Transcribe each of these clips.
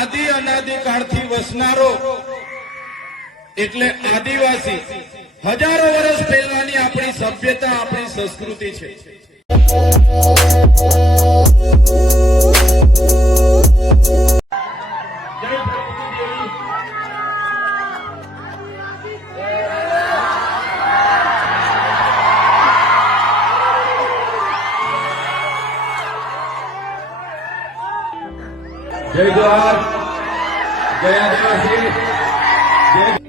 આદિ અનાદિ કાળથી વસનારો એટલે આદિવાસી. હજારો વર્ષ પહેલાની આપણી સભ્યતા આપણી સંસ્કૃતિ છે.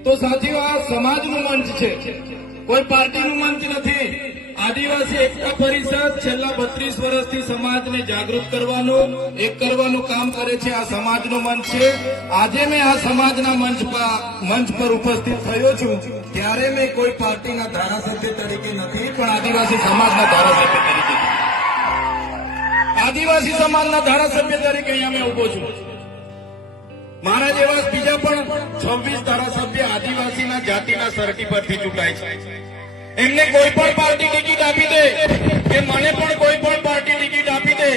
તો સાથીઓ આ સમાજનું મંચ છે. કોઈ પાર્ટીનું મંચ નથી. આદિવાસી એકતા પરિષદ છેલ્લા બત્રીસ વર્ષથી સમાજને જાગૃત કરવાનું, એક કરવાનું કામ કરે છે. આ સમાજનો મંચ છે. આજે મેં આ સમાજના મંચ મંચ પર ઉપસ્થિત થયો છું. ત્યારે મેં કોઈ પાર્ટીના ધારાસભ્ય તરીકે નથી, પણ આદિવાસી સમાજના ધારાસભ્ય તરીકે. આદિવાસી સમાજના ધારાસભ્ય તરીકે અહીંયા મેં ઊભો છું. મારા જેવા બીજા પણ છવ્વીસ ધારાસભ્ય આદિવાસીના જાતિના સર્ટી પરથી ચૂંટાય છે. એમને કોઈ પણ પાર્ટી ટિકિટ આપી દે. કે મને પણ કોઈ પણ પાર્ટી ટિકિટ આપી દે.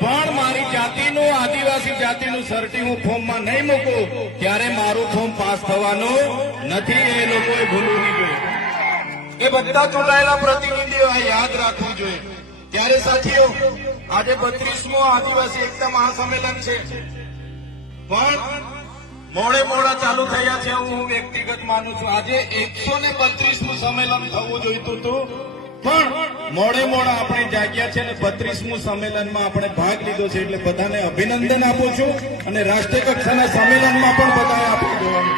પણ મારી જાતિનું, આદિવાસી જાતિનું સર્ટી હું ફોર્મમાં નહીં મૂકું, ત્યારે મારું ફોર્મ પાસ થવાનું નથી, એ લોકોએ ભૂલવું નહીં એ બધા ચૂંટાયેલા પ્રતિનિધિઓ આ યાદ રાખવું જોઈએ. ત્યારે સાથીઓ, આજે બત્રીસમો આદિવાસી એકતા મહાસંમેલન છે. પણ મોડે મોડા ચાલુ થયા છે હું વ્યક્તિગત માનું છું. આજે એકસો ને બત્રીસમું સંમેલન થવું જોઈતું હતું. પણ મોડે મોડા આપણે જાગ્યા છે અને બત્રીસમું સંમેલનમાં આપણે ભાગ લીધો છે એટલે બધાને અભિનંદન આપું છું અને રાષ્ટ્રીય કક્ષાના સંમેલનમાં પણ બધાએ આપણે જોવાનું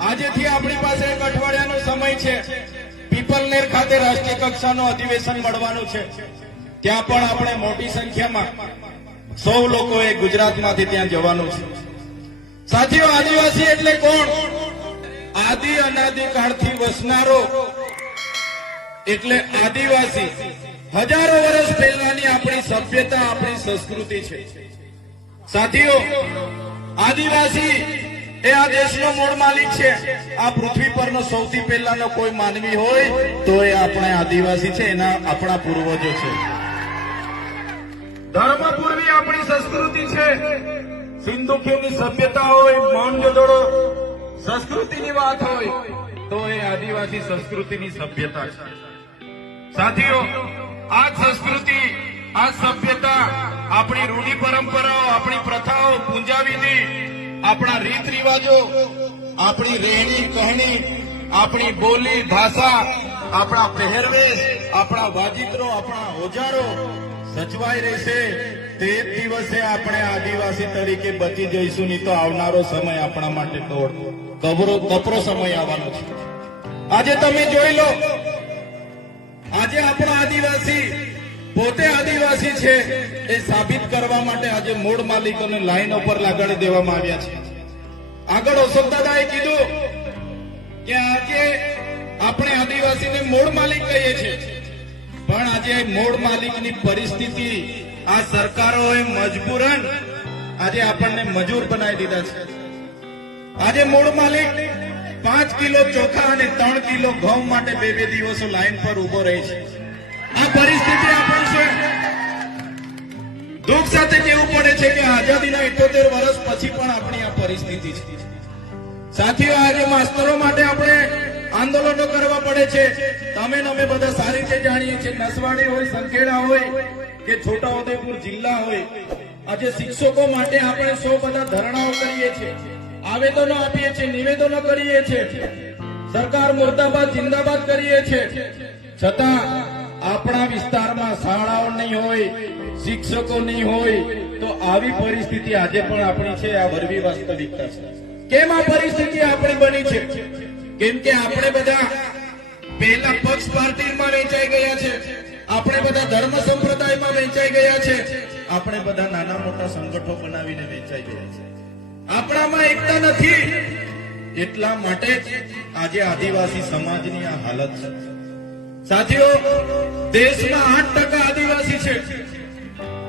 આજેથી આપણી પાસે એક અઠવાડિયાનો સમય છે. પીપલનેર ખાતે રાષ્ટ્રીય કક્ષાનું અધિવેશન મળવાનું છે. ત્યાં પણ આપણે મોટી સંખ્યામાં સૌ લોકોએ ગુજરાતમાંથી ત્યાં જવાનું છે. સાથીઓ આદિવાસી એટલે કોણ? આદિ અનાદિકાળથી વસનારો. એટલે આદિવાસી. હજારો વર્ષ પહેલાની આપણી સભ્યતા, આપણી સંસ્કૃતિ છે. સાથીઓ, આદિવાસી એ આ દેશનો મૂળ માલિક છે. આ પૃથ્વી પરનો સૌથી પહેલાનો કોઈ માનવી હોય, તો એ આપણે આદિવાસી છે, એના આપણા પૂર્વજો છે. ધર્મ પૂર્વી આપણી સંસ્કૃતિ છે. સિંધુ સભ્યતા હોય મોહનજોદડો સંસ્કૃતિની વાત હોય, તો એ આદિવાસી સંસ્કૃતિની સભ્યતા છે. સાથીઓ, આ સંસ્કૃતિ, આ સભ્યતા આપણી રૂઢિ પરંપરાઓ, આપણી પ્રથાઓ પૂંજા આપણા રીત રિવાજો આપણી રહેણી, કહેણી, આપણી બોલી, ભાષા, આપણા પહેરવેશ, આપણા વાજિત્રો, આપણા ઓજારો સચવાઈ રહેશે. તે દિવસે આપણે આદિવાસી તરીકે બચી જઈશું, નહીં તો આવનારો સમય આપણા માટે કબરો, કપરો સમય આવવાનો છે. આજે તમે જોઈ લો, આજે આપણો આદિવાસી પોતે આદિવાસી છે, એ સાબિત કરવા માટે આજે મૂળ માલિકોને લાઈન ઉપર લગાડી દેવામાં આવ્યા છે. આગળ અશોક દાદાએ કીધું કે આજે આપણે આદિવાસીને મૂળ માલિક કહીએ છીએ. પણ આજે મૂળ માલિકની પરિસ્થિતિ આ સરકારોએ મજબૂરન આજે આપણને મજૂર બનાવી દીધા છે. આજે મૂળ માલિક પાંચ કિલો ચોખા અને ત્રણ કિલો ઘઉં માટે બે બે દિવસો લાઈન પર ઊભો રહે છે. આ પરિસ્થિતિ આપણને દુઃખ સાથે કહેવું પડે છે કે આઝાદીના ઇઠોતેર વર્ષ પછી પણ આપણી આ પરિસ્થિતિ છે. સાથીઓ, આજે માસ્તરો માટે આંદોલનો કરવા પડે છે. તમે અમે બધા સારી રીતે જાણીએ છીએ. નસવાડી હોય, સંખેડા હોય કે છોટાઉદેપુર જિલ્લા હોય, આજે શિક્ષકો માટે આપણે સૌ બધા ધરણાઓ કરીએ છીએ. આવેદનો આપીએ છીએ, નિવેદનો કરીએ છીએ. સરકાર મુર્દાબાદ જિંદાબાદ કરીએ છીએ. છતાં આપણા વિસ્તારમાં શાળાઓ નહીં હોય, શિક્ષકો નહીં હોય, તો આવી પરિસ્થિતિ આજે પણ આપણી છે. આ વરવી વાસ્તવિકતા છે. કેમ આ પરિસ્થિતિ આપણી બની છે? કેમ કે આપણે બધા પહેલા પક્ષ પાર્ટીમાં વેચાઈ ગયા છે. આપણે બધા ધર્મ સંપ્રદાયમાં વેચાઈ ગયા છે. આપણે બધા નાના મોટા સંગઠો બનાવીને વેચાઈ ગયા છે. આપણામાં એકતા નથી. એટલા માટે આજે આદિવાસી સમાજની આ હાલત છે. સાથીઓ, દેશમાં આઠ ટકા આદિવાસી છે.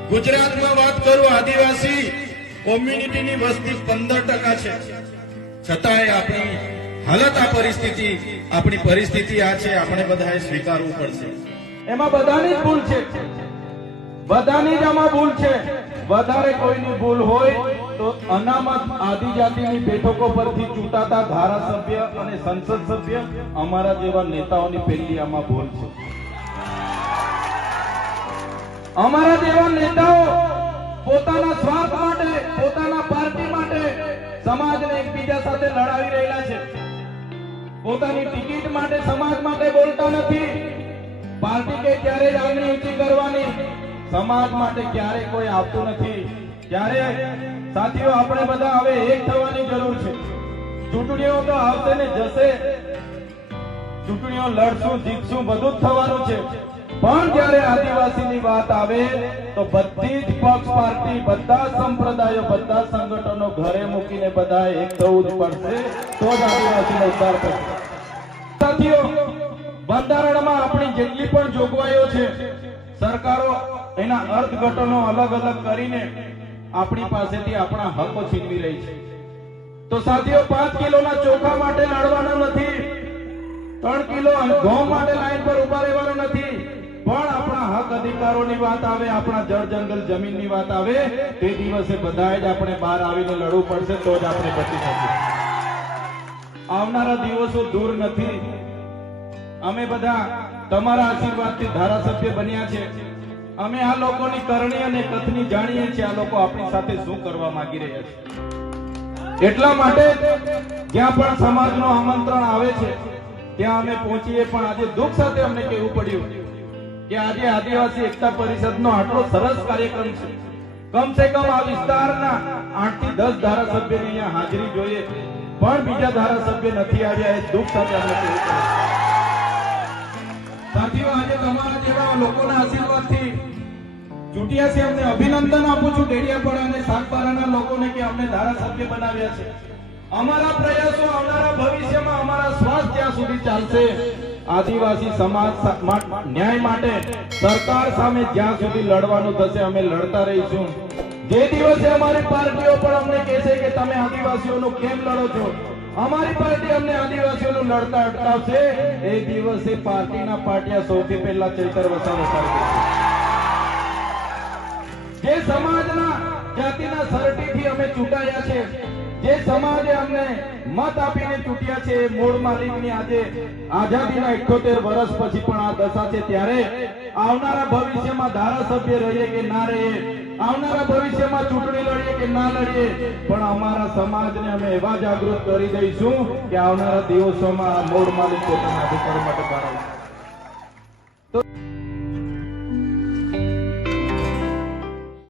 ગુજરાતમાં વાત કરું, આદિવાસી કોમ્યુનિટીની વસ્તી પંદર ટકા છે. છતાંય આપણી હાલત આ પરિસ્થિતિ, આપણી પરિસ્થિતિ આ છે, આપણે બધાએ સ્વીકારવું પડશે. એમાં બધાની જ ભૂલ છે. બધાની જ આમાં ભૂલ છે. વધારે કોઈની ભૂલ હોય તો અનામત આદિજાતિની બેઠકો પરથી ચૂંટાતા ધારાસભ્ય અને સંસદ સભ્ય અમારા જેવા નેતાઓની પહેલી આમાં ભૂલ છે. અમારા જેવા નેતાઓ પોતાના સ્વાર્થ માટે, પોતાના પાર્ટી માટે સમાજને એકબીજા સાથે લડાવી રહેલા છે. પોતાની ટિકિટ માટે સમાજ માટે બોલતા નથી. પાર્ટી કે ક્યારે આંગળી ઊંચી કરવાની? સમાજ માટે ક્યારે કોઈ આવતું નથી. ત્યારે સાથીઓ, આપણે બધા હવે એક થવાની જરૂર છે. ચૂંટણીઓ તો આવશે ને જશે. ચૂંટણીઓ લડશું, જીતશું, બધું જ થવાનું છે. પણ જ્યારે આદિવાસીની વાત આવે, તો બધી જ પક્ષ પાર્ટી, બધા સંપ્રદાયો, બધા સંગઠનો ઘરે મૂકીને બધા એક થવું જ પડશે, તો જ આદિવાસીનો ઉદ્ધાર થશે. સાથીઓ, બંધારણમાં આપણી જેટલી પણ જોગવાઈઓ છે, સરકારો એના અર્થઘટનો અલગ અલગ કરીને આપણી પાસેથી આપણા હકો છીનવી રહી છે. તો સાથીઓ, પાંચ કિલોના ચોખા માટે લડવાનું નથી, ત્રણ કિલો ઘઉં માટે લાઈન પર ઊભા રહેવાનું નથી પણ આપણા હક અધિકારોની વાત આવે, આપણા જળ જંગલ જમીનની વાત આવે, તે દિવસે બધાએ જ આપણે બહાર આવીને લડવું પડશે, તો જ આપણે બચી શકીશું આવનારા દિવસો દૂર નથી. અમે બધા તમારા આશીર્વાદથી ધારાસભ્ય બન્યા છે. અમે આ લોકોની કરણી અને કથની જાણીએ છીએ, આ લોકો આપણી સાથે શું કરવા માંગી રહ્યા છે. એટલા માટે જ્યાં પણ સમાજનો આમંત્રણ આવે છે, ત્યાં અમે પહોંચીએ, પણ આજે દુઃખ સાથે અમને કહેવું પડ્યું. કે આજે આદિવાસી એકતા પરિષદનો આટલો સરસ કાર્યક્રમ છે. કમ કમ આ વિસ્તારના આઠથી દસ ધારાસભ્યની અહીંયા હાજરી જોઈએ. પણ બીજા ધારાસભ્ય નથી આવ્યા એ દુઃખ સાથે અમે સાથીઓ, આજે તમારા જેવા લોકોના આશીર્વાદથી ચૂંટ્યા છે અમને અભિનંદન આપું છું ડેડિયાપાડા અને સાગબારાના લોકોને કે અમને ધારાસભ્ય બનાવ્યા છે. અમારા પ્રયાસો આવનારા ભવિષ્યમાં અમારા શ્વાસ ત્યાં સુધી ચાલશે આદિવાસી સમાજ ન્યાય માટે સરકાર સામે જ્યાં સુધી લડવાનું થશે, અમે લડતા રહીશું. જે દિવસે અમારી પાર્ટીઓ પણ અમને કહેશે કે તમે આદિવાસીઓનું કેમ લડો છો? અમારી પાર્ટી અમને આદિવાસીઓનું લડતા અટકાવશે. એ દિવસે પાર્ટીના પાટિયા સૌથી પહેલા ચૈતર વસાવે જે સમાજના જાતિના સરટીથી અમે ચૂંટાયા છે જે સમાજે અમને મત આપીને ચૂંટ્યા છે મૂળ માલિકની આજે આઝાદીના 78 વર્ષ પછી પણ આ દશા છે. ત્યારે આવનારા ભવિષ્યમાં ધારાસભ્ય રહીએ કે ના રહીએ, આવનારા ભવિષ્યમાં ચૂંટણી લડીએ કે ના લડીએ, પણ અમારા સમાજને અમે એવા જાગૃત કરી દઈશું કે આવનારા દિવસોમાં મૂળ માલિક પોતાના અધિકારો માટે